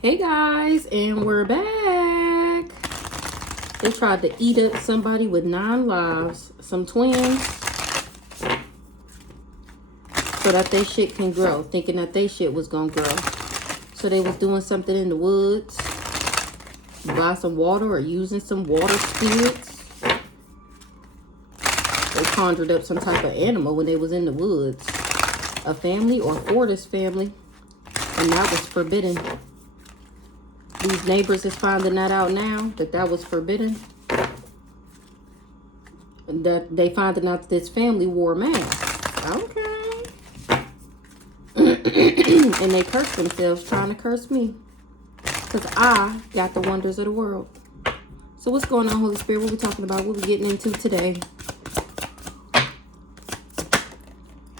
Hey guys, and we're back. They tried to eat up somebody with 9 lives, some twins, so that they shit can grow, thinking that they shit was gonna grow. So they was doing something in the woods, buy some water or using some water spirits. They conjured up some type of animal when they was in the woods. A family or Fortis family, and that was forbidden. These neighbors is finding that out now, that was forbidden. That they finding out that this family wore masks. Okay. And they cursed themselves trying to curse me. Because I got the wonders of the world. So what's going on, Holy Spirit? What we talking about? What we getting into today?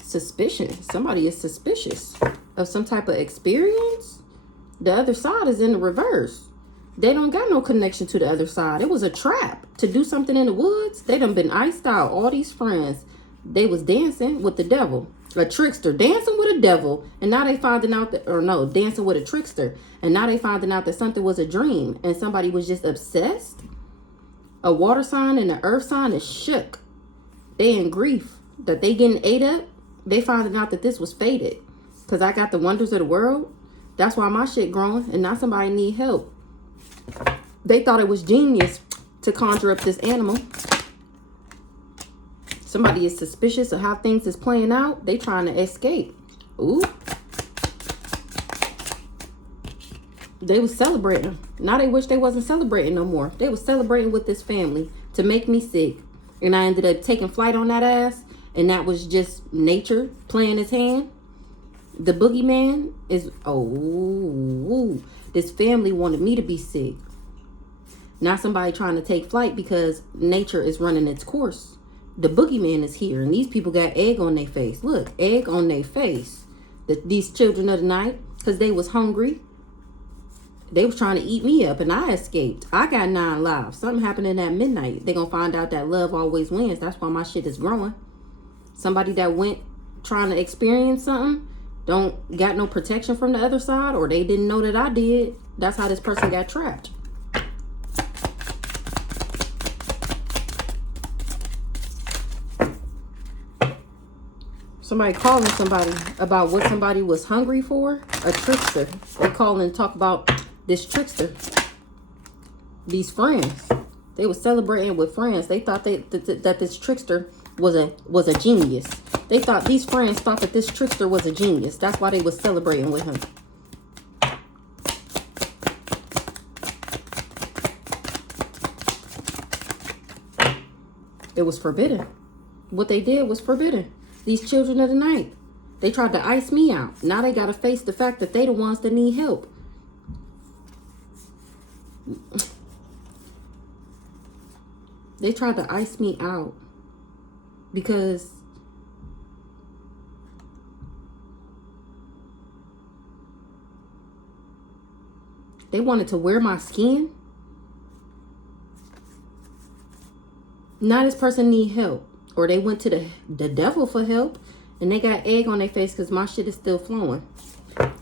Suspicion. Somebody is suspicious of some type of experience. The other side is in the reverse. They don't got no connection to the other side. It was a trap to do something in the woods. They done been iced out. All these friends, they was dancing with the devil. A trickster dancing with a devil. And now they finding out that, or no, dancing with a trickster. And now they finding out that something was a dream. And somebody was just obsessed. A water sign and an earth sign is shook. They in grief that they getting ate up. They finding out that this was fated. Because I got the wonders of the world. That's why my shit growing and now somebody need help. They thought it was genius to conjure up this animal. Somebody is suspicious of how things is playing out. They trying to escape. Ooh. They was celebrating. Now they wish they wasn't celebrating no more. They was celebrating with this family to make me sick. And I ended up taking flight on that ass. And that was just nature playing his hand. The boogeyman is, oh, this family wanted me to be sick. Not somebody trying to take flight because nature is running its course. The boogeyman is here and these people got egg on their face. Look, egg on their face. These children of the night, because they was hungry. They was trying to eat me up and I escaped. I got 9 lives. Something happening at midnight. They gonna find out that love always wins. That's why my shit is growing. Somebody that went trying to experience something don't got no protection from the other side, or they didn't know that I did. That's how this person got trapped. Somebody calling somebody about what somebody was hungry for. A trickster. They call and talk about this trickster. These friends. They were celebrating with friends. They thought that this trickster was a genius. They thought, these friends thought that this trickster was a genius. That's why they was celebrating with him. It was forbidden. What they did was forbidden. These children of the night. They tried to ice me out. Now they got to face the fact that they the ones that need help. They tried to ice me out. Because they wanted to wear my skin. Now this person need help. Or they went to the devil for help. And they got egg on their face because my shit is still flowing.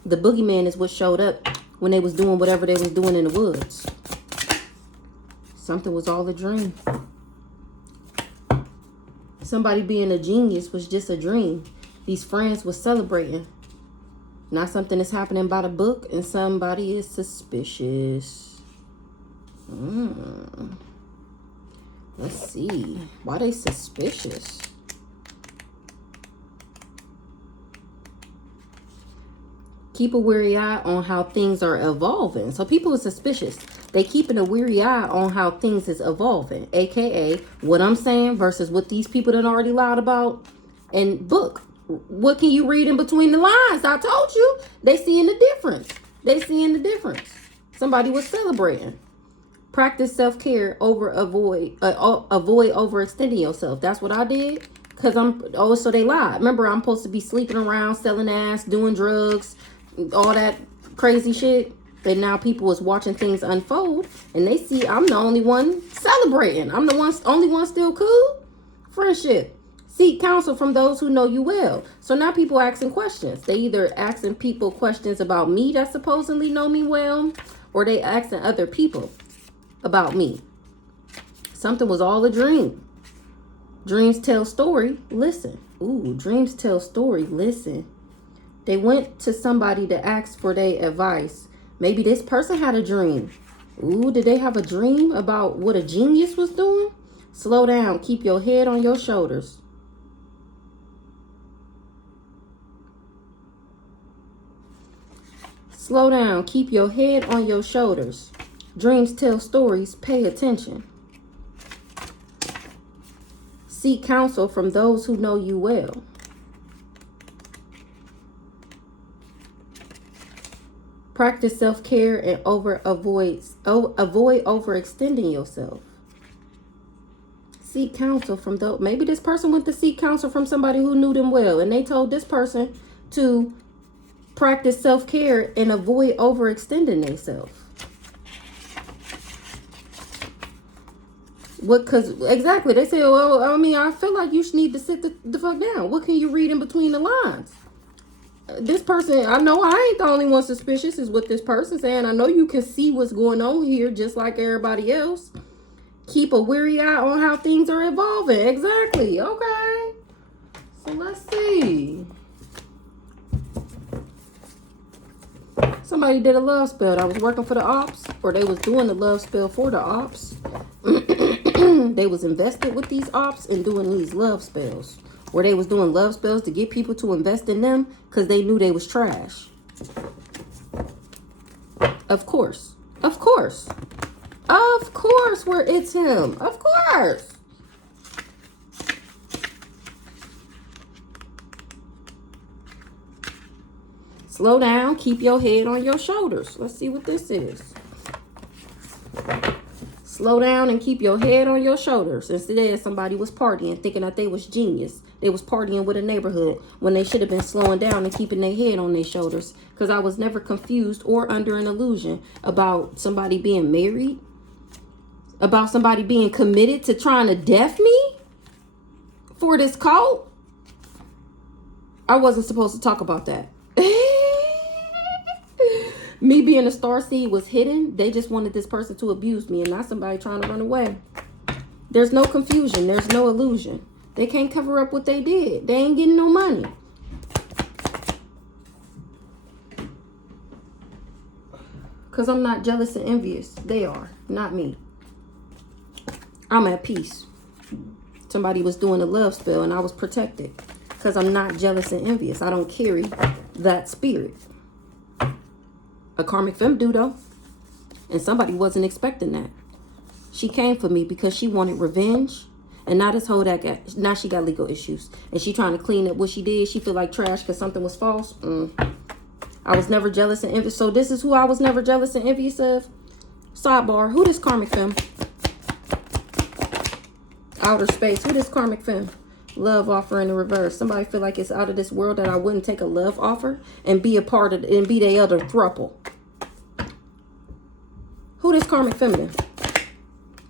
The boogeyman is what showed up when they was doing whatever they was doing in the woods. Something was all a dream. Somebody being a genius was just a dream. These friends was celebrating. Not something that's happening by the book, and somebody is suspicious. Let's see. Why they suspicious? Keep a weary eye on how things are evolving. So people are suspicious. They keeping a weary eye on how things is evolving. AKA what I'm saying versus what these people done already lied about and book. What can you read in between the lines? I told you. They seeing the difference. They seeing the difference. Somebody was celebrating. Practice self-care over avoid overextending yourself. That's what I did. Because so they lied. Remember, I'm supposed to be sleeping around, selling ass, doing drugs, all that crazy shit. And now people is watching things unfold. And they see I'm the only one celebrating. I'm the only one still cool. Friendship. Seek counsel from those who know you well. So now people asking questions. They either asking people questions about me that supposedly know me well, or they asking other people about me. Something was all a dream. Dreams tell story. Listen. Ooh, dreams tell story. Listen. They went to somebody to ask for their advice. Maybe this person had a dream. Ooh, did they have a dream about what a genius was doing? Slow down. Keep your head on your shoulders. Slow down. Keep your head on your shoulders. Dreams tell stories. Pay attention. Seek counsel from those who know you well. Practice self-care and avoid overextending yourself. Seek counsel from those. Maybe this person went to seek counsel from somebody who knew them well, and they told this person to practice self-care and avoid overextending themselves. What? Because exactly, they say, well, I mean, I feel like you should need to sit the fuck down. What can you read in between the lines? This person, I know I ain't the only one suspicious, is what this person's saying. I know you can see what's going on here just like everybody else. Keep a weary eye on how things are evolving. Exactly. Okay. So let's see. Somebody did a love spell that was working for the ops, or they was doing the love spell for the ops. They was invested with these ops and doing these love spells. Where they was doing love spells to get people to invest in them because they knew they was trash. Of course. Of course. Of course where it's him. Of course. Slow down. Keep your head on your shoulders. Let's see what this is. Slow down and keep your head on your shoulders. Instead, somebody was partying, thinking that they was genius. They was partying with a neighborhood when they should have been slowing down and keeping their head on their shoulders. Because I was never confused or under an illusion about somebody being married, about somebody being committed to trying to death me for this cult. I wasn't supposed to talk about that. Me being a starseed was hidden. They just wanted this person to abuse me and not somebody trying to run away. There's no confusion. There's no illusion. They can't cover up what they did. They ain't getting no money. Because I'm not jealous and envious. They are, not me. I'm at peace. Somebody was doing a love spell and I was protected. Because I'm not jealous and envious. I don't carry that spirit. A karmic femme do though. And somebody wasn't expecting that. She came for me because she wanted revenge. And now this whole now she got legal issues. And she trying to clean up what she did. She feel like trash because something was false. I was never jealous and envious. So this is who I was never jealous and envious of. Sidebar. Who this karmic femme? Outer space. Who this karmic femme? Love offer in the reverse. Somebody feel like it's out of this world that I wouldn't take a love offer and be a part of and be the other throuple. Who this karmic feminine?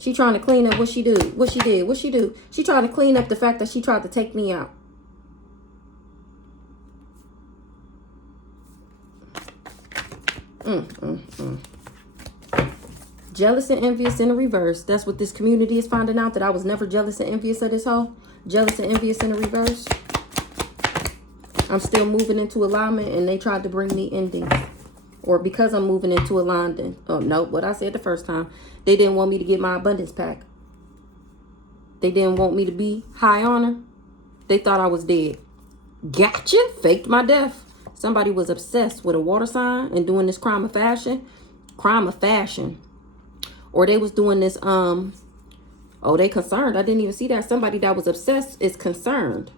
She trying to clean up what she do. What she did. What she do? She trying to clean up the fact that she tried to take me out. Jealous and envious in the reverse. That's what this community is finding out, that I was never jealous and envious of this hoe. Jealous and envious in the reverse. I'm still moving into alignment and they tried to bring me endings. Or because I'm moving into alignment. Oh, no, what I said the first time. They didn't want me to get my abundance pack. They didn't want me to be high honor. They thought I was dead. Gotcha. Faked my death. Somebody was obsessed with a water sign and doing this crime of fashion. Crime of fashion. Or they was doing this, oh, they concerned. I didn't even see that. Somebody that was obsessed is concerned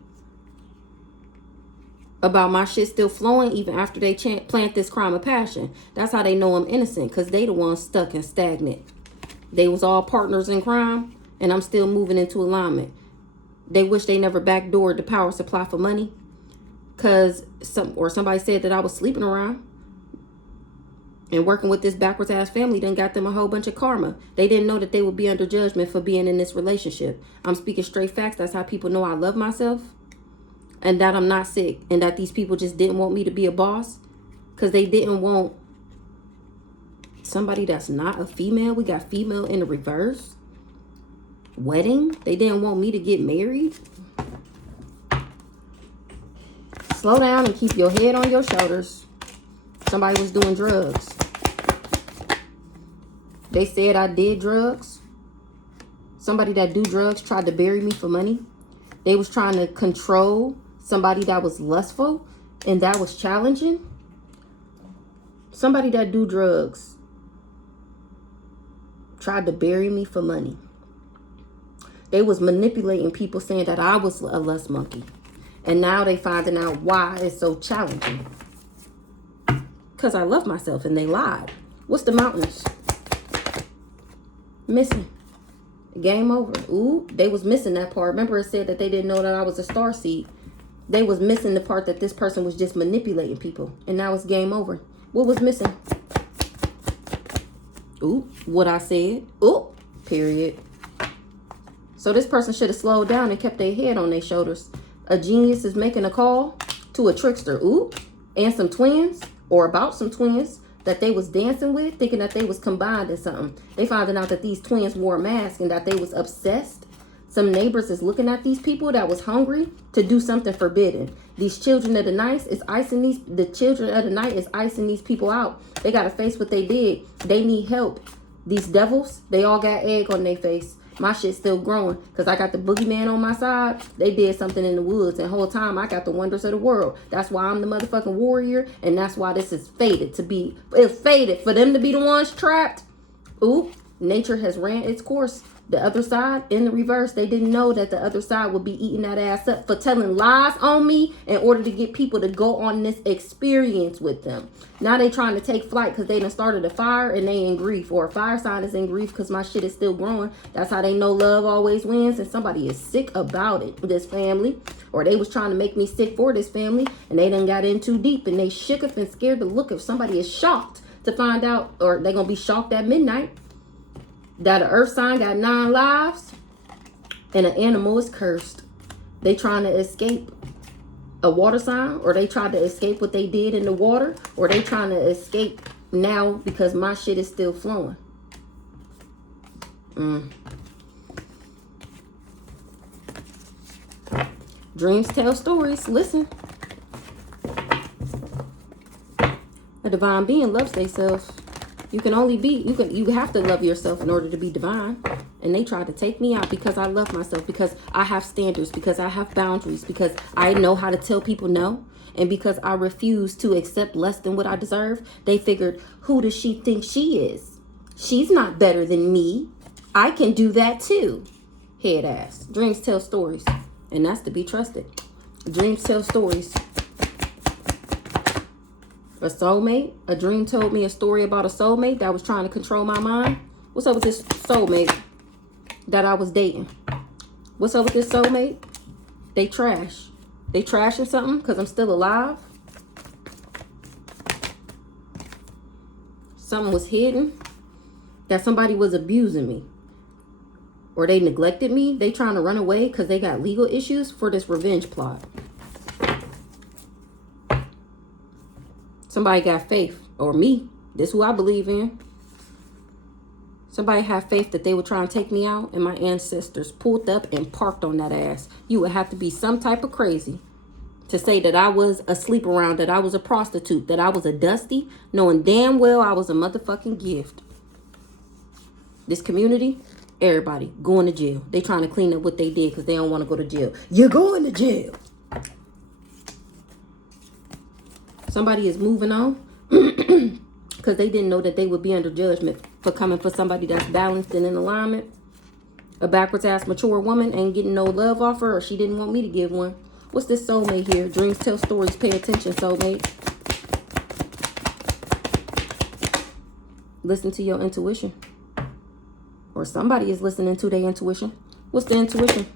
about my shit still flowing even after they plant this crime of passion. That's how they know I'm innocent, because they the ones stuck and stagnant. They was all partners in crime, and I'm still moving into alignment. They wish they never backdoored the power supply for money, because somebody said that I was sleeping around. And working with this backwards ass family done got them a whole bunch of karma. They didn't know that they would be under judgment for being in this relationship. I'm speaking straight facts. That's how people know I love myself and that I'm not sick, and that these people just didn't want me to be a boss because they didn't want somebody that's not a female. We got female in the reverse. Wedding. They didn't want me to get married. Slow down and keep your head on your shoulders. Somebody was doing drugs. They said I did drugs. Somebody that do drugs tried to bury me for money. They was trying to control somebody that was lustful, and that was challenging. Somebody that do drugs tried to bury me for money. They was manipulating people, saying that I was a lust monkey. And now they finding out why it's so challenging. Because I love myself, and they lied. What's the mountains? Missing. Game over. Ooh, they was missing that part. Remember, it said that they didn't know that I was a star seed. They was missing the part that this person was just manipulating people. And now it's game over. What was missing? Ooh, what I said. Ooh, period. So this person should have slowed down and kept their head on their shoulders. A genius is making a call to a trickster. Ooh, and some twins, or about some twins that they was dancing with, thinking that they was combined in something. They finding out that these twins wore a mask and that they was obsessed. Some neighbors is looking at these people that was hungry to do something forbidden. These children of the night is icing these people out. They got to face what they did. They need help. These devils, they all got egg on their face. My shit's still growing because I got the boogeyman on my side. They did something in the woods, and the whole time I got the wonders of the world. That's why I'm the motherfucking warrior, and that's why this is fated to be. It's fated for them to be the ones trapped. Ooh, nature has ran its course. The other side, in the reverse, they didn't know that the other side would be eating that ass up for telling lies on me in order to get people to go on this experience with them. Now they trying to take flight because they done started a fire and they in grief. Or a fire sign is in grief because my shit is still growing. That's how they know love always wins. And somebody is sick about it, this family. Or they was trying to make me sick for this family. And they done got in too deep. And they shook up and scared to look if somebody is shocked to find out. Or they going to be shocked at midnight that an earth sign got 9 lives and an animal is cursed. They trying to escape a water sign, or they tried to escape what they did in the water, or they trying to escape now because my shit is still flowing. Dreams tell stories. Listen. A divine being loves themselves. You can only be, you have to love yourself in order to be divine. And they tried to take me out because I love myself, because I have standards, because I have boundaries, because I know how to tell people no. And because I refuse to accept less than what I deserve, they figured, who does she think she is? She's not better than me. I can do that too. Head ass. Dreams tell stories. And that's to be trusted. Dreams tell stories. A soulmate. A dream told me a story about a soulmate that was trying to control my mind. What's up with this soulmate that I was dating? What's up with this soulmate? They trash. They trashing something because I'm still alive. Something was hidden. That somebody was abusing me. Or they neglected me. They trying to run away because they got legal issues for this revenge plot. Somebody got faith, or me. This is who I believe in. Somebody had faith that they would try and take me out, and my ancestors pulled up and parked on that ass. You would have to be some type of crazy to say that I was a sleep around, that I was a prostitute, that I was a dusty, knowing damn well I was a motherfucking gift. This community, everybody going to jail. They trying to clean up what they did because they don't want to go to jail. You're going to jail. Somebody is moving on because they didn't know that they would be under judgment for coming for somebody that's balanced and in alignment. A backwards ass mature woman ain't getting no love off her, or she didn't want me to give one. What's this soulmate here? Dreams tell stories. Pay attention, soulmate. Listen to your intuition. Or somebody is listening to their intuition. What's the intuition?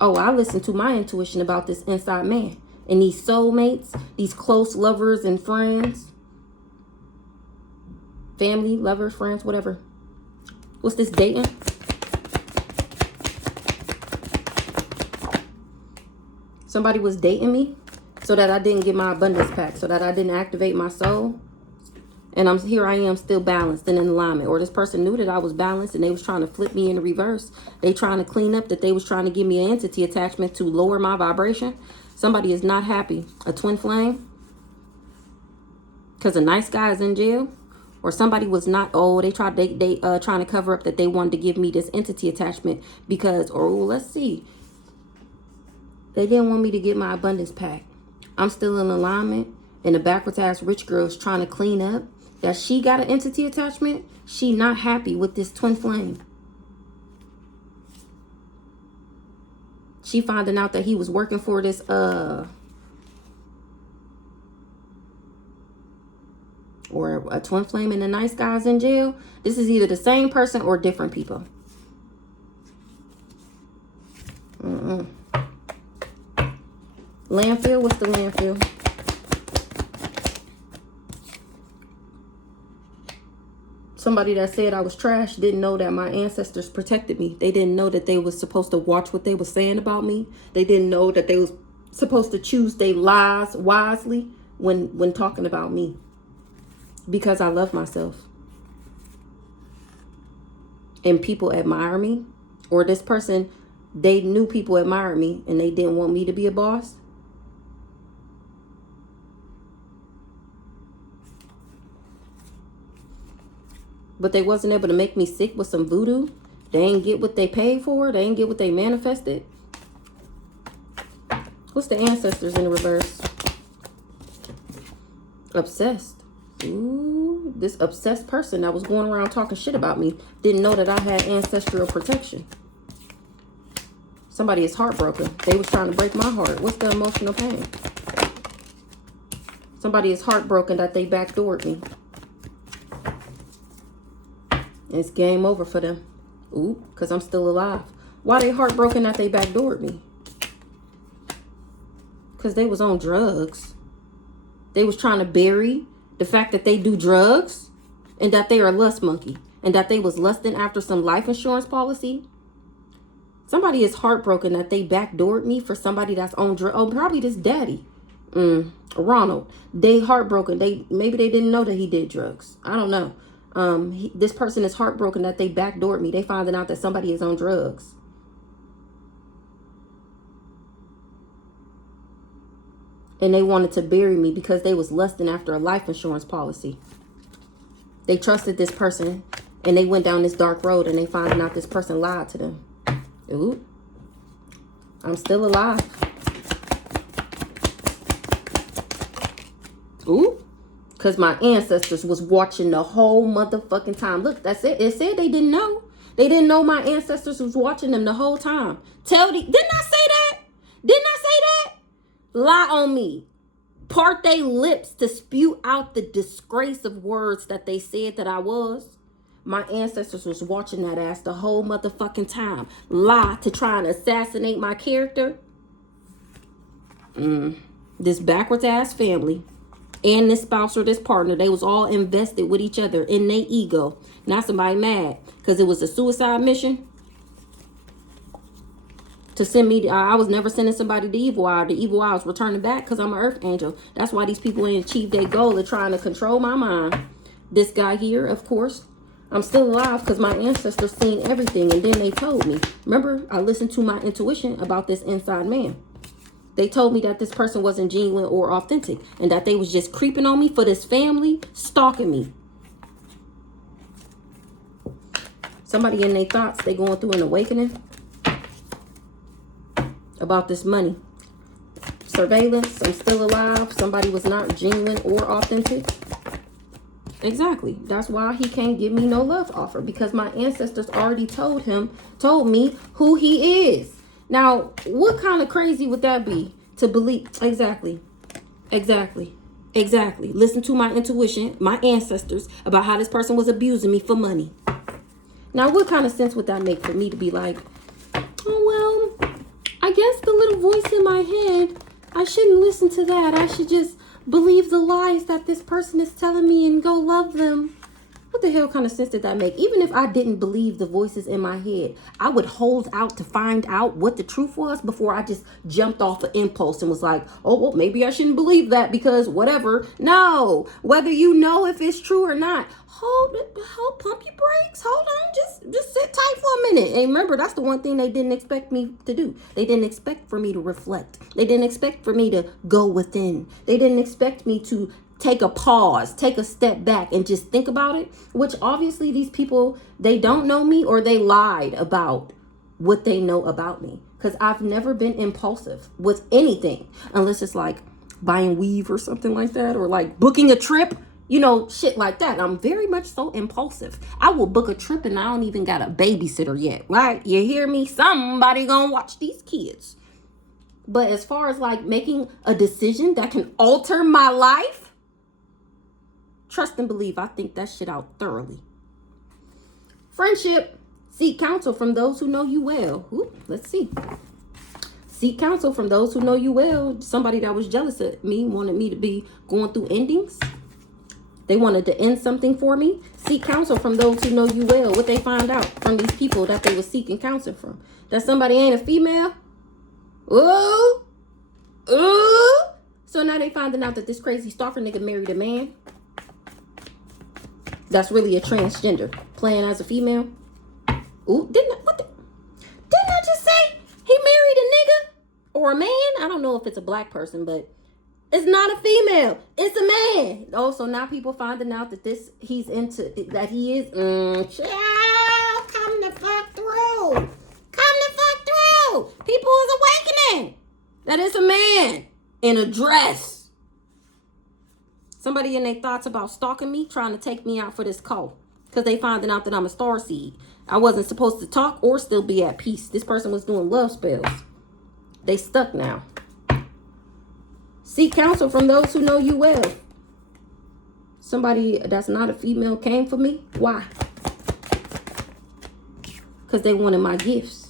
Oh, I listen to my intuition about this inside man. And these soulmates, these close lovers and friends. Family, lovers, friends, whatever. What's this, dating? Somebody was dating me so that I didn't get my abundance pack, so that I didn't activate my soul. And I am still balanced and in alignment. Or this person knew that I was balanced and they was trying to flip me in the reverse. They trying to clean up that they was trying to give me an entity attachment to lower my vibration. Somebody is not happy. A twin flame. Because a nice guy is in jail. Or somebody was not, they trying to cover up that they wanted to give me this entity attachment because, let's see. They didn't want me to get my abundance pack. I'm still in alignment. And the backwards ass rich girl is trying to clean up that she got an entity attachment. She not happy with this twin flame. She finding out that he was working for this, or a twin flame and a nice guy's in jail. This is either the same person or different people. Landfill, what's the landfill? Somebody that said I was trash didn't know that my ancestors protected me. They didn't know that they was supposed to watch what they were saying about me. They didn't know that they was supposed to choose their lies wisely when talking about me. Because I love myself. And people admire me. Or this person, they knew people admired me and they didn't want me to be a boss. But they wasn't able to make me sick with some voodoo. They ain't get what they paid for. They ain't get what they manifested. What's the ancestors in the reverse? Obsessed. Ooh, this obsessed person that was going around talking shit about me didn't know that I had ancestral protection. Somebody is heartbroken. They was trying to break my heart. What's the emotional pain? Somebody is heartbroken that they backdoored me. It's game over for them. Ooh, because I'm still alive. Why they heartbroken that they backdoored me? Because they was on drugs. They was trying to bury the fact that they do drugs and that they are a lust monkey and that they was lusting after some life insurance policy. Somebody is heartbroken that they backdoored me for somebody that's on drugs. Oh, probably this daddy. Ronald. They heartbroken. Maybe they didn't know that he did drugs. I don't know. This person is heartbroken that they backdoored me. They finding out that somebody is on drugs. And they wanted to bury me because they was lusting after a life insurance policy. They trusted this person and they went down this dark road and they finding out this person lied to them. Ooh. I'm still alive. Ooh. Because my ancestors was watching the whole motherfucking time. Look, that's it. It said they didn't know. They didn't know my ancestors was watching them the whole time. Didn't I say that? Didn't I say that? Lie on me. Part they lips to spew out the disgrace of words that they said that I was. My ancestors was watching that ass the whole motherfucking time. Lie to try and assassinate my character. This backwards ass family and this spouse or this partner, they was all invested with each other in their ego. Not somebody mad because it was a suicide mission to send me. I was never sending somebody the evil eye. The evil eye was returning back because I'm an earth angel. That's why these people ain't achieved their goal of trying to control my mind. This guy here, of course, I'm still alive because my ancestors seen everything and then they told me. Remember, I listened to my intuition about this inside man. They told me that this person wasn't genuine or authentic and that they was just creeping on me for this family, stalking me. Somebody in their thoughts, they going through an awakening about this money. Surveillance, I'm still alive. Somebody was not genuine or authentic. Exactly. That's why he can't give me no love offer, because my ancestors already told me who he is. Now, what kind of crazy would that be to believe? Exactly. Listen to my intuition, my ancestors, about how this person was abusing me for money. Now, what kind of sense would that make for me to be like, oh, well, I guess the little voice in my head, I shouldn't listen to that. I should just believe the lies that this person is telling me and go love them. What the hell kind of sense did that make? Even if I didn't believe the voices in my head, I would hold out to find out what the truth was before I just jumped off an impulse and was like, oh, well, maybe I shouldn't believe that because whatever. No, whether you know if it's true or not, pump your brakes. Hold on, just sit tight for a minute. And remember, that's the one thing they didn't expect me to do. They didn't expect for me to reflect. They didn't expect for me to go within. They didn't expect me to take a pause, take a step back and just think about it, which obviously these people, they don't know me or they lied about what they know about me, because I've never been impulsive with anything unless it's like buying weave or something like that, or like booking a trip, you know, shit like that. I'm very much so impulsive. I will book a trip and I don't even got a babysitter yet, right? You hear me? Somebody gonna watch these kids. But as far as like making a decision that can alter my life, trust and believe, I think that shit out thoroughly. Friendship. Seek counsel from those who know you well. Ooh, let's see. Seek counsel from those who know you well. Somebody that was jealous of me wanted me to be going through endings. They wanted to end something for me. Seek counsel from those who know you well. What they find out from these people that they were seeking counsel from. That somebody ain't a female. Ooh. Ooh. So now they finding out that this crazy stalker nigga married a man that's really a transgender, playing as a female. Ooh, didn't I just say he married a nigga or a man? I don't know if it's a black person, but it's not a female. It's a man. Oh, so now people finding out that he is, child, come the fuck through. Come the fuck through. People is awakening. That is a man in a dress. Somebody in their thoughts about stalking me, trying to take me out for this cult. Because they finding out that I'm a starseed. I wasn't supposed to talk or still be at peace. This person was doing love spells. They stuck now. Seek counsel from those who know you well. Somebody that's not a female came for me. Why? Because they wanted my gifts.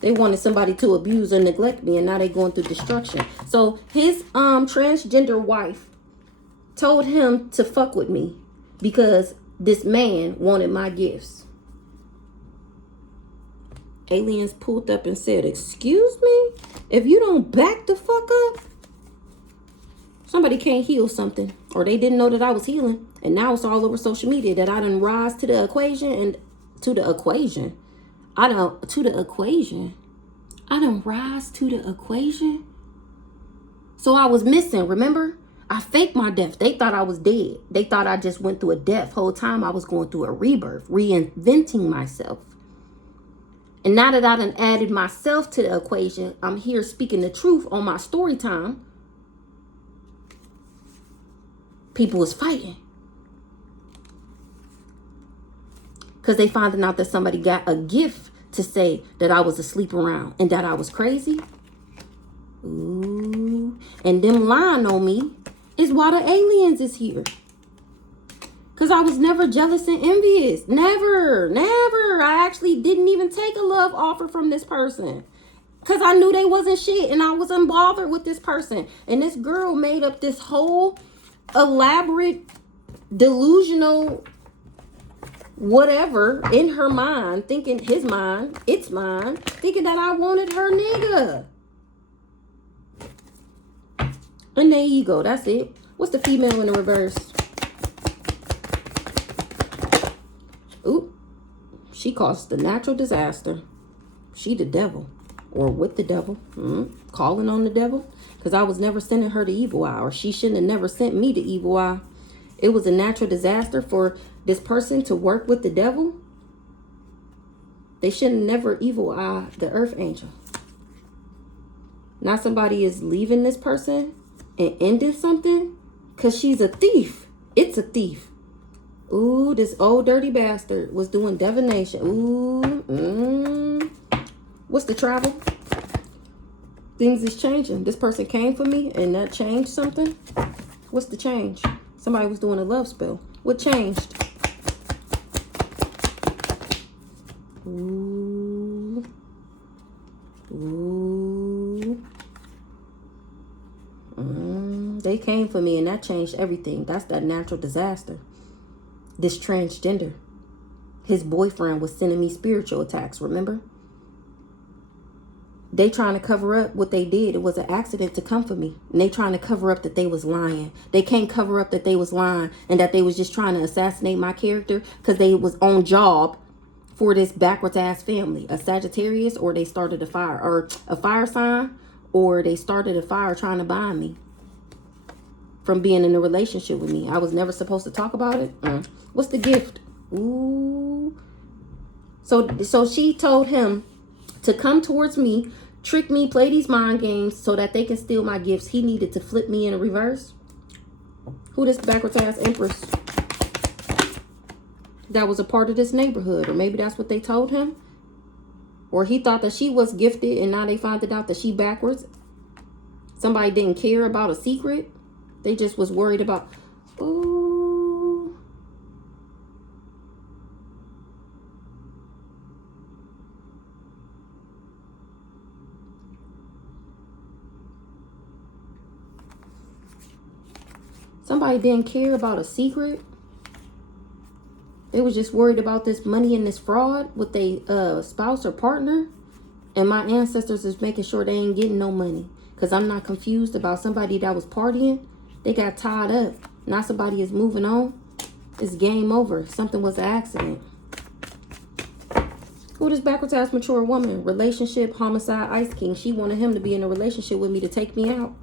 They wanted somebody to abuse or neglect me, and now they going through destruction. So his transgender wife told him to fuck with me because this man wanted my gifts. Aliens pulled up and said, excuse me? If you don't back the fuck up, somebody can't heal something. Or they didn't know that I was healing. And now it's all over social media that I done rise to the equation and to the equation. I done rise to the equation. So I was missing, remember? I faked my death. They thought I was dead. They thought I just went through a death. Whole time I was going through a rebirth, reinventing myself. And now that I done added myself to the equation, I'm here speaking the truth on my story time. People is fighting. Because they finding out that somebody got a gift to say that I was asleep around and that I was crazy. Ooh. And them lying on me is why the aliens is here. Because I was never jealous and envious. Never. I actually didn't even take a love offer from this person. Because I knew they wasn't shit and I wasn't bothered with this person. And this girl made up this whole elaborate, delusional whatever in her mind, thinking it's mine, thinking that I wanted her nigga. And their ego, that's it. What's the female in the reverse? Ooh, she caused the natural disaster. She the devil, or with the devil, calling on the devil. Because I was never sending her to evil eye, or she shouldn't have never sent me to evil eye. It was a natural disaster for this person to work with the devil. They shouldn't never evil eye the earth angel. Now somebody is leaving this person and ending something because she's a thief. It's a thief. Ooh, this old dirty bastard was doing divination. Ooh, What's the travel? Things is changing. This person came for me and that changed something. What's the change? Somebody was doing a love spell. What changed? Ooh. They they came for me and that changed everything. That's that natural disaster. This transgender. His boyfriend was sending me spiritual attacks, remember? They trying to cover up what they did. It was an accident to come for me. And they trying to cover up that they was lying. They can't cover up that they was lying and that they was just trying to assassinate my character because they was on job for this backwards ass family. A Sagittarius, or they started a fire, or a fire sign, or they started a fire trying to bind me from being in a relationship with me. I was never supposed to talk about it. What's the gift? Ooh. So she told him to come towards me, trick me, play these mind games so that they can steal my gifts. He needed to flip me in a reverse. Who this backwards ass empress that was a part of this neighborhood? Or maybe that's what they told him. Or he thought that she was gifted and now they found it out that she backwards. Somebody didn't care about a secret. They just was worried about, ooh. Somebody didn't care about a secret. They was just worried about this money and this fraud with a spouse or partner. And my ancestors is making sure they ain't getting no money. Because I'm not confused about somebody that was partying. They got tied up. Now somebody is moving on. It's game over. Something was an accident. Who this backwards ass mature woman? Relationship, homicide, Ice King. She wanted him to be in a relationship with me to take me out.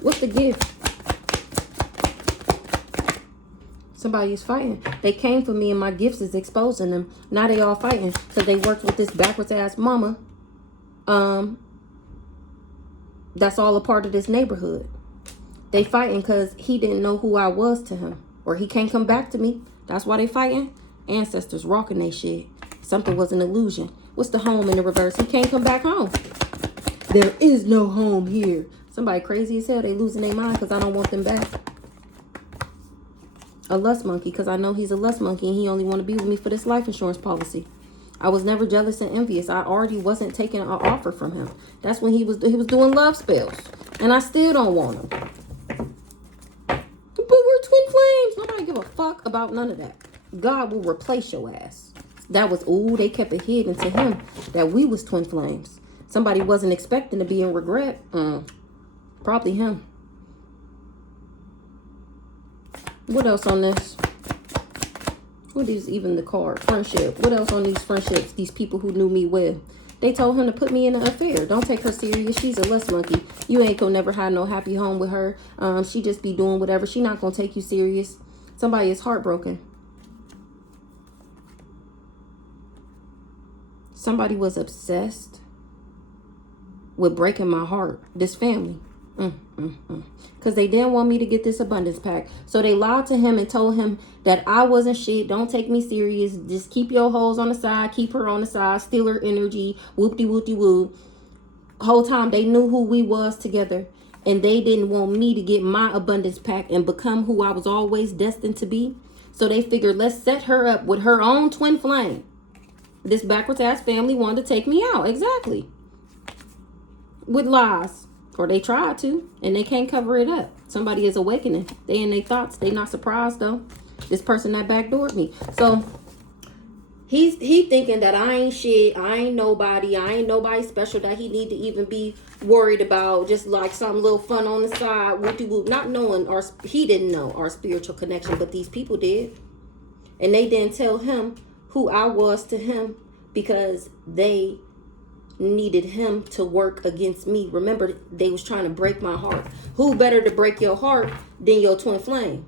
What's the gift? Somebody is fighting. They came for me and my gifts is exposing them. Now they all fighting because they worked with this backwards ass mama. That's all a part of this neighborhood. They fighting because he didn't know who I was to him. Or he can't come back to me. That's why they fighting. Ancestors rocking they shit. Something was an illusion. What's the home in the reverse? He can't come back home. There is no home here. Somebody crazy as hell. They losing their mind because I don't want them back. A lust monkey, because I know he's a lust monkey and he only want to be with me for this life insurance policy. I was never jealous and envious. I already wasn't taking an offer from him. That's when he was doing love spells. And I still don't want him. But we're twin flames. Nobody give a fuck about none of that. God will replace your ass. That was, ooh, they kept it hidden to him that we was twin flames. Somebody wasn't expecting to be in regret. Probably him. What else on this? What is even the card? Friendship. What else on these friendships? These people who knew me well. They told him to put me in an affair. Don't take her serious. She's a lust monkey. You ain't gonna never have no happy home with her. She just be doing whatever. She not gonna take you serious. Somebody is heartbroken. Somebody was obsessed with breaking my heart. This family. Because they didn't want me to get this abundance pack. So they lied to him and told him that I wasn't shit. Don't take me serious. Just keep your hoes on the side. Keep her on the side. Steal her energy. Whoop-de-whoop-de-woo. Whole time they knew who we was together. And they didn't want me to get my abundance pack and become who I was always destined to be. So they figured, let's set her up with her own twin flame. This backwards ass family wanted to take me out. Exactly. With lies. Or they tried to, and they can't cover it up. Somebody is awakening. They in their thoughts. They not surprised, though. This person that backdoored me. So, he thinking that I ain't shit. I ain't nobody. I ain't nobody special that he need to even be worried about. Just like some little fun on the side. Whoop-de-whoop. Not knowing, he didn't know our spiritual connection, but these people did. And they didn't tell him who I was to him because they needed him to work against me. Remember, they was trying to break my heart. Who better to break your heart than your twin flame?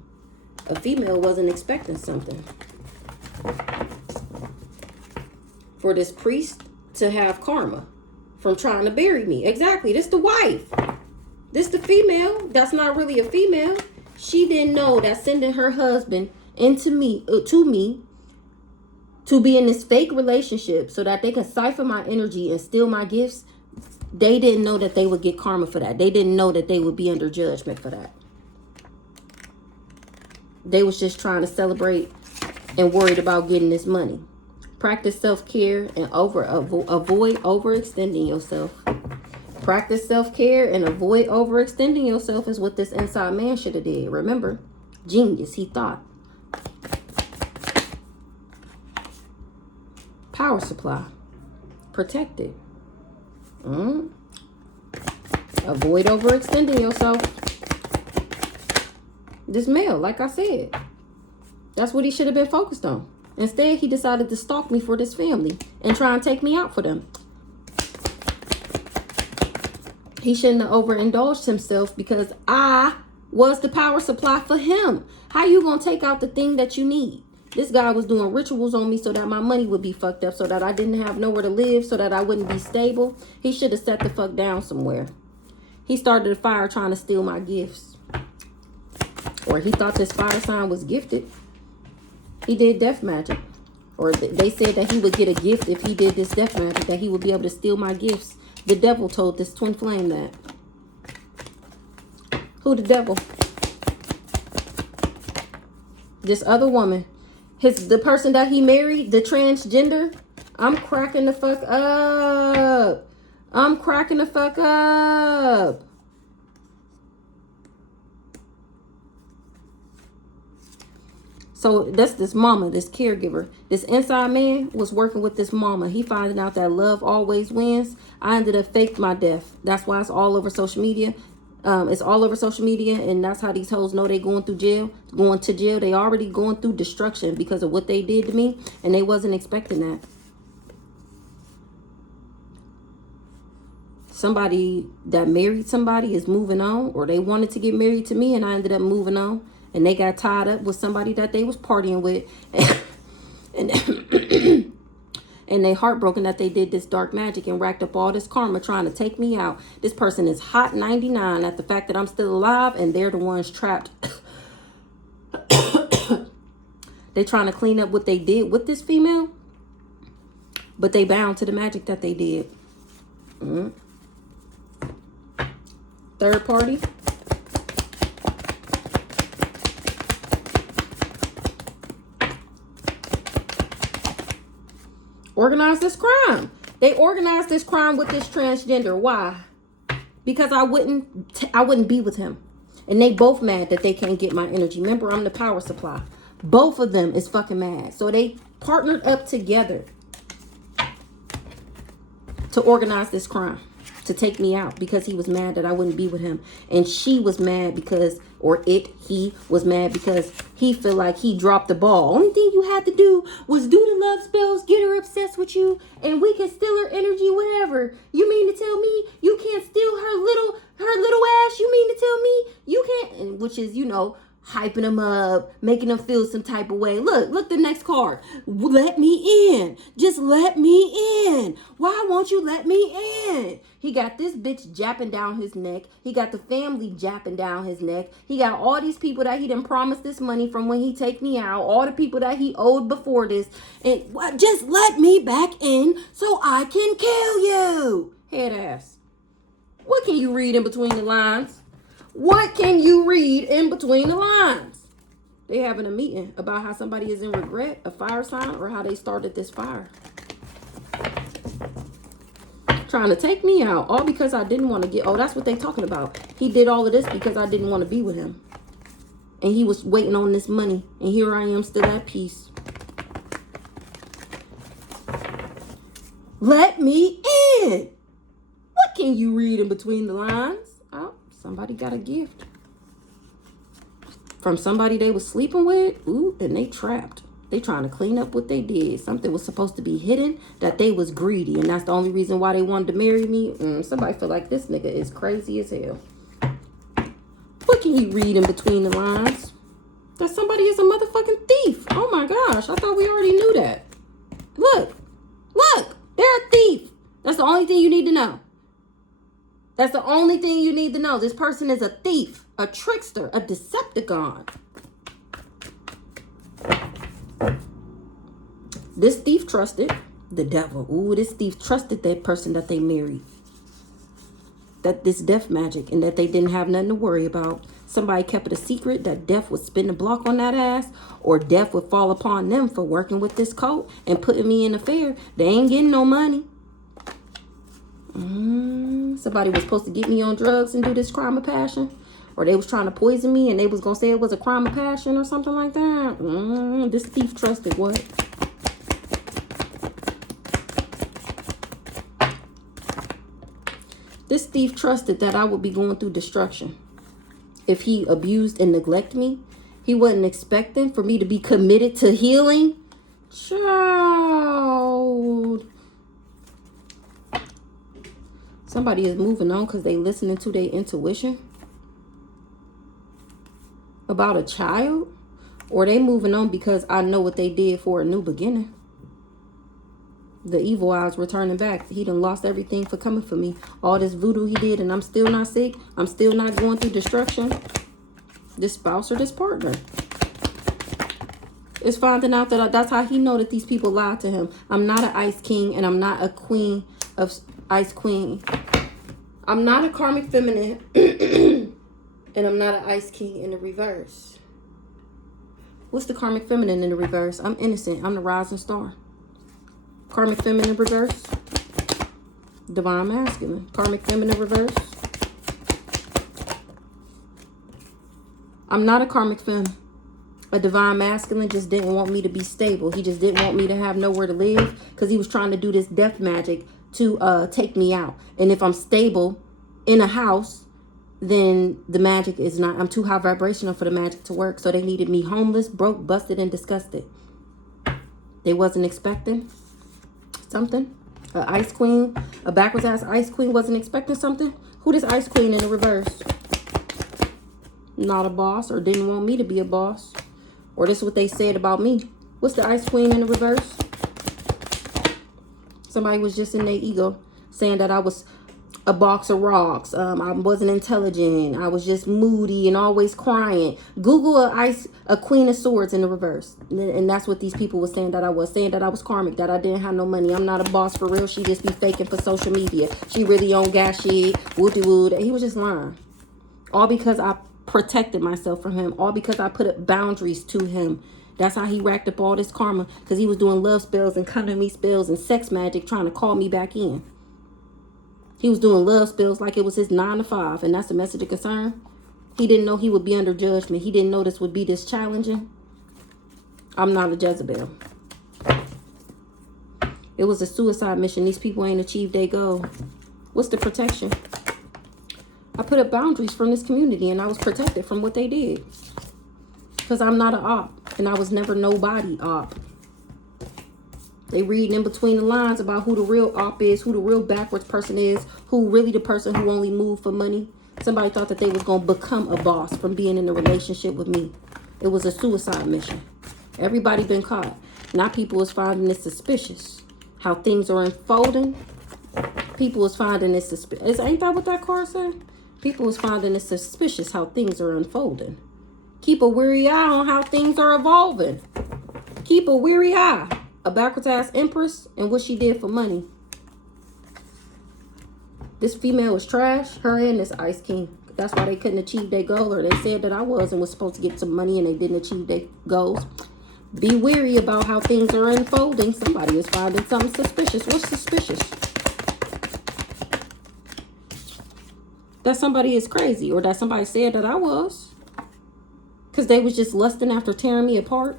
A female wasn't expecting something. For this priest to have karma from trying to bury me. Exactly. This the wife. This the female. That's not really a female. She didn't know that sending her husband to me to be in this fake relationship so that they can siphon my energy and steal my gifts, they didn't know that they would get karma for that. They didn't know that they would be under judgment for that. They was just trying to celebrate and worried about getting this money. Practice self-care and avoid overextending yourself. Practice self-care and avoid overextending yourself is what this inside man should have did. Remember, genius, he thought. Power supply. Protect it. Avoid overextending yourself. This male, like I said, that's what he should have been focused on. Instead, he decided to stalk me for this family and try and take me out for them. He shouldn't have overindulged himself because I was the power supply for him. How you gonna take out the thing that you need? This guy was doing rituals on me so that my money would be fucked up, so that I didn't have nowhere to live, so that I wouldn't be stable. He should have set the fuck down somewhere. He started a fire trying to steal my gifts. Or he thought this fire sign was gifted. He did death magic. Or they said that he would get a gift if he did this death magic, that he would be able to steal my gifts. The devil told this twin flame that. Who the devil? This other woman. The person that he married, the transgender. I'm cracking the fuck up. I'm cracking the fuck up. So that's this mama, this caregiver. This inside man was working with this mama. He finding out that love always wins. I ended up faked my death. That's why it's all over social media. It's all over social media, and that's how these hoes know they going through jail, going to jail. They already going through destruction because of what they did to me, and they wasn't expecting that. Somebody that married somebody is moving on, or they wanted to get married to me, and I ended up moving on. And they got tied up with somebody that they was partying with. And they heartbroken that they did this dark magic and racked up all this karma trying to take me out. This person is hot 99 at the fact that I'm still alive and they're the ones trapped. They trying to clean up what they did with this female. But they bound to the magic that they did. Third party. Organize this crime. They organized this crime with this transgender. Why? Because I wouldn't be with him. And they both mad that they can't get my energy. Remember, I'm the power supply. Both of them is fucking mad. So they partnered up together to organize this crime, to take me out, because he was mad that I wouldn't be with him. And she was mad because, he was mad because he feel like he dropped the ball. Only thing you had to do was do the love spells, get her obsessed with you, and we can steal her energy, whatever. You mean to tell me you can't steal her little ass? You mean to tell me you can't? Which is, hyping them up, making them feel some type of way. Look the next card. Let me in. Just let me in. Why won't you let me in? He got this bitch japping down his neck. He got the family japping down his neck. He got all these people that he didn't promise this money from when he take me out. All the people that he owed before this. And just let me back in so I can kill you. Head ass. What can you read in between the lines? What can you read in between the lines? They having a meeting about how somebody is in regret, a fire sign, or how they started this fire. Trying to take me out, all because I didn't want to get, that's what they talking about. He did all of this because I didn't want to be with him. And he was waiting on this money. And here I am still at peace. Let me in. What can you read in between the lines? Somebody got a gift from somebody they was sleeping with. Ooh, and they trapped. They trying to clean up what they did. Something was supposed to be hidden, that they was greedy, and that's the only reason why they wanted to marry me. Somebody feel like this nigga is crazy as hell. What can you read in between the lines? That somebody is a motherfucking thief. Oh my gosh, I thought we already knew that. Look, they're a thief. That's the only thing you need to know. That's the only thing you need to know. This person is a thief, a trickster, a Decepticon. This thief trusted the devil. Ooh, this thief trusted that person that they married. That this death magic, and that they didn't have nothing to worry about. Somebody kept it a secret that death would spin the block on that ass, or death would fall upon them for working with this cult and putting me in a fair. They ain't getting no money. Somebody was supposed to get me on drugs and do this crime of passion. Or they was trying to poison me and they was going to say it was a crime of passion or something like that. This thief trusted what? This thief trusted that I would be going through destruction. If he abused and neglected me, he wasn't expecting for me to be committed to healing. Child. Somebody is moving on because they listening to their intuition about a child. Or they moving on because I know what they did for a new beginning. The evil eyes were turning back. He done lost everything for coming for me. All this voodoo he did, and I'm still not sick. I'm still not going through destruction. This spouse or this partner is finding out that that's how he know that these people lied to him. I'm not an ice king, and I'm not a queen of ice queen. I'm not a karmic feminine, and I'm not an ice king in the reverse. What's the karmic feminine in the reverse? I'm innocent. I'm the rising star. Karmic feminine reverse. Divine masculine. Karmic feminine reverse. I'm not a karmic femme. A divine masculine just didn't want me to be stable. He just didn't want me to have nowhere to live because he was trying to do this death magic to take me out. And if I'm stable in a house, then the magic is not, I'm too high vibrational for the magic to work. So they needed me homeless, broke, busted, and disgusted. They wasn't expecting something. A ice queen, a backwards ass ice queen wasn't expecting something. Who this ice queen in the reverse? Not a boss, or didn't want me to be a boss. Or this is what they said about me. What's the ice queen in the reverse? Somebody was just in their ego saying that I was a box of rocks. I wasn't intelligent. I was just moody and always crying. Google a queen of swords in the reverse. And that's what these people were saying that I was. Saying that I was karmic, that I didn't have no money. I'm not a boss for real. She just be faking for social media. She really on gas shit. Woody. He was just lying. All because I protected myself from him. All because I put up boundaries to him. That's how he racked up all this karma. Because he was doing love spells and cunning me spells and sex magic trying to call me back in. He was doing love spells like it was his 9 to 5. And that's a message of concern. He didn't know he would be under judgment. He didn't know this would be this challenging. I'm not a Jezebel. It was a suicide mission. These people ain't achieved their goal. What's the protection? I put up boundaries from this community and I was protected from what they did. Because I'm not an op. And I was never nobody op. They reading in between the lines about who the real op is, who the real backwards person is, who really the person who only moved for money. Somebody thought that they was going to become a boss from being in a relationship with me. It was a suicide mission. Everybody been caught. Now people is finding it suspicious. How things are unfolding. People is finding it suspicious. Ain't that what that card said? People is finding it suspicious how things are unfolding. Keep a weary eye on how things are evolving. Keep a weary eye. A backwards ass empress and what she did for money. This female was trash. Her and this ice king. That's why they couldn't achieve their goal. Or they said that I was and was supposed to get some money and they didn't achieve their goals. Be wary about how things are unfolding. Somebody is finding something suspicious. What's suspicious? That somebody is crazy. Or that somebody said that I was. Because they was just lusting after tearing me apart.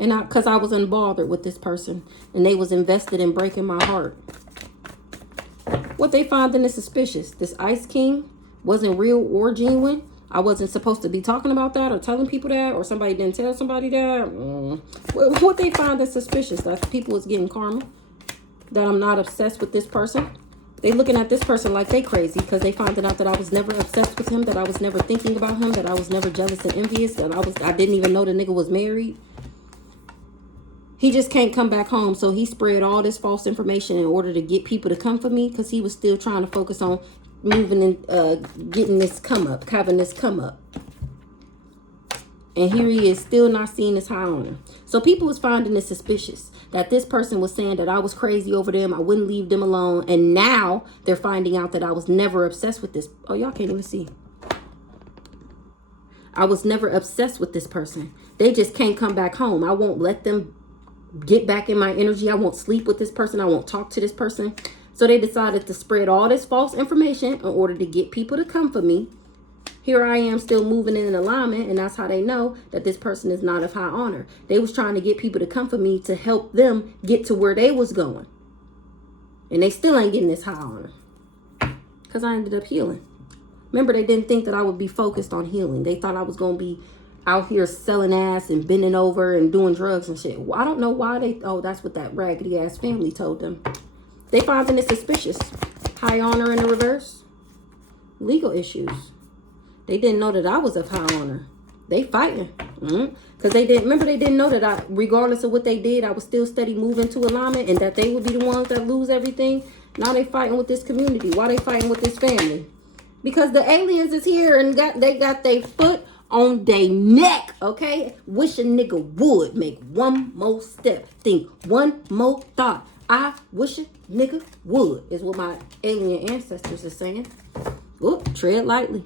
And because I was unbothered with this person. And they was invested in breaking my heart. What they finding is suspicious. This Ice King wasn't real or genuine. I wasn't supposed to be talking about that or telling people that. Or somebody didn't tell somebody that. What they find is suspicious. That people is getting karma. That I'm not obsessed with this person. They looking at this person like they crazy. Because they finding out that I was never obsessed with him. That I was never thinking about him. That I was never jealous and envious. That I didn't even know the nigga was married. He just can't come back home. So he spread all this false information in order to get people to come for me. Because he was still trying to focus on moving and getting this come up. Having this come up. And here he is still not seeing his high honor. So people was finding it suspicious. That this person was saying that I was crazy over them. I wouldn't leave them alone. And now they're finding out that I was never obsessed with this. Oh, y'all can't even see. I was never obsessed with this person. They just can't come back home. I won't let them get back in my energy. I won't sleep with this person. I won't talk to this person. So they decided to spread all this false information in order to get people to come for me. Here I am still moving in alignment, and that's how they know that this person is not of high honor. They was trying to get people to come for me to help them get to where they was going. And they still ain't getting this high honor. Because I ended up healing. Remember, they didn't think that I would be focused on healing. They thought I was going to be out here selling ass and bending over and doing drugs and shit. Well, I don't know why they... Oh, that's what that raggedy ass family told them. They finding it suspicious. High honor in the reverse. Legal issues. They didn't know that I was of high honor. They fighting. Because they didn't... Remember, they didn't know that I, regardless of what they did, I was still steady moving to alignment and that they would be the ones that lose everything. Now they fighting with this community. Why they fighting with this family? Because the aliens is here and they got their foot on their neck, okay? Wish a nigga would make one more step. Think one more thought. I wish a nigga would, is what my alien ancestors are saying. Whoop, tread lightly.